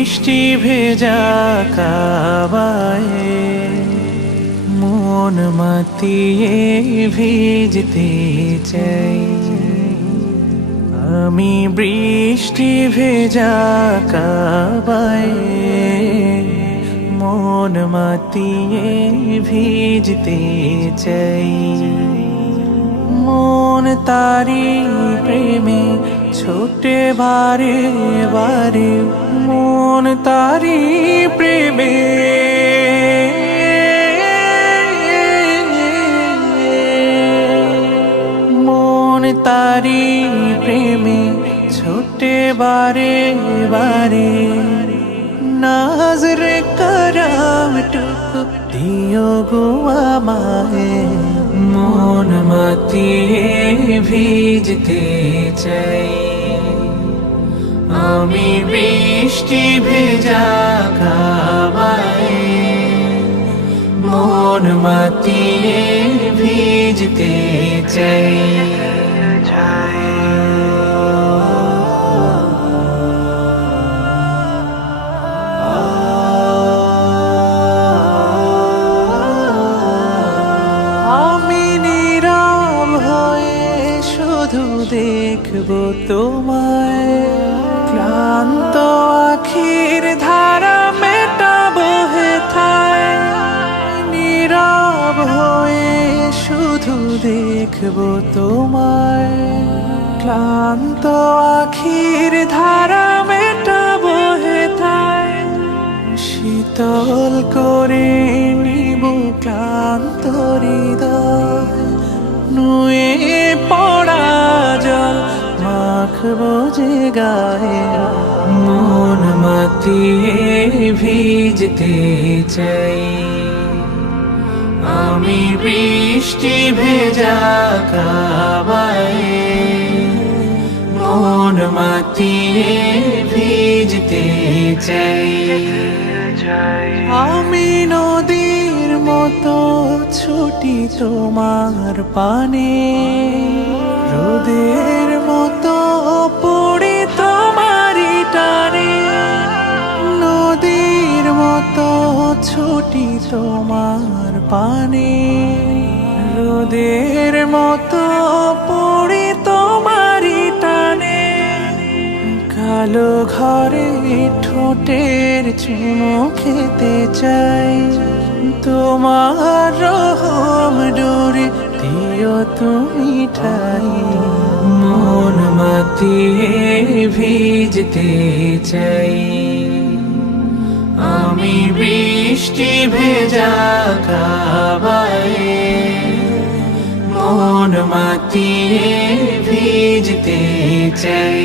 বৃষ্টি ভেজা কাবায় মন মাতিয়ে ভিজতে চাই। আমি বৃষ্টি ভেজা কাবায় মন মাতিয়ে ভিজতে চাই। মন তারি প্রেমে ছোটে বারে বারে, মন তারি প্রেমে মন তারি প্রেমে ছোটে বারে বারে। নাজরে করম টুকু দিও গো আমায়, মন মাতিয়ে ভিজতে চাই। আমি বৃষ্টি ভেজা কাবায় মন মাতিয়ে ভিজতে চাই। দেখবো তোমায়, ক্লান্ত আখির ধারা মেটাবো হেথায়। নীরব হয়ে শুধু দেখবো তোমায়, ক্লান্ত আখির ধারা মেটাবো হেথায়। শীতল করে নিব ক্লান্ত হৃদয়, নুয়ে পড়া জল মাখবো যে গায়ে। মন মাতিয়ে ভিজতে চাই। আমি বৃষ্টি ভেজা কাবায় মন মাতিয়ে ভিজতে চাই। আমি নদীর মতো ছুটি তোমার পানে, রোদের মতো পড়ি তোমারই টানে। নদীর মতো ছুটি তোমার পানে, রোদের মতো পড়ি তোমারই টানে। কালো ঘরে ঠোঁটের চুমো খেতে চাই, তোমার রহম ডোরে দিও তুমি ঠাই। মন মাতিয়ে ভিজতে চাই। আমি বৃষ্টি ভেজা কাবায় মন মাতিয়ে ভিজতে চাই।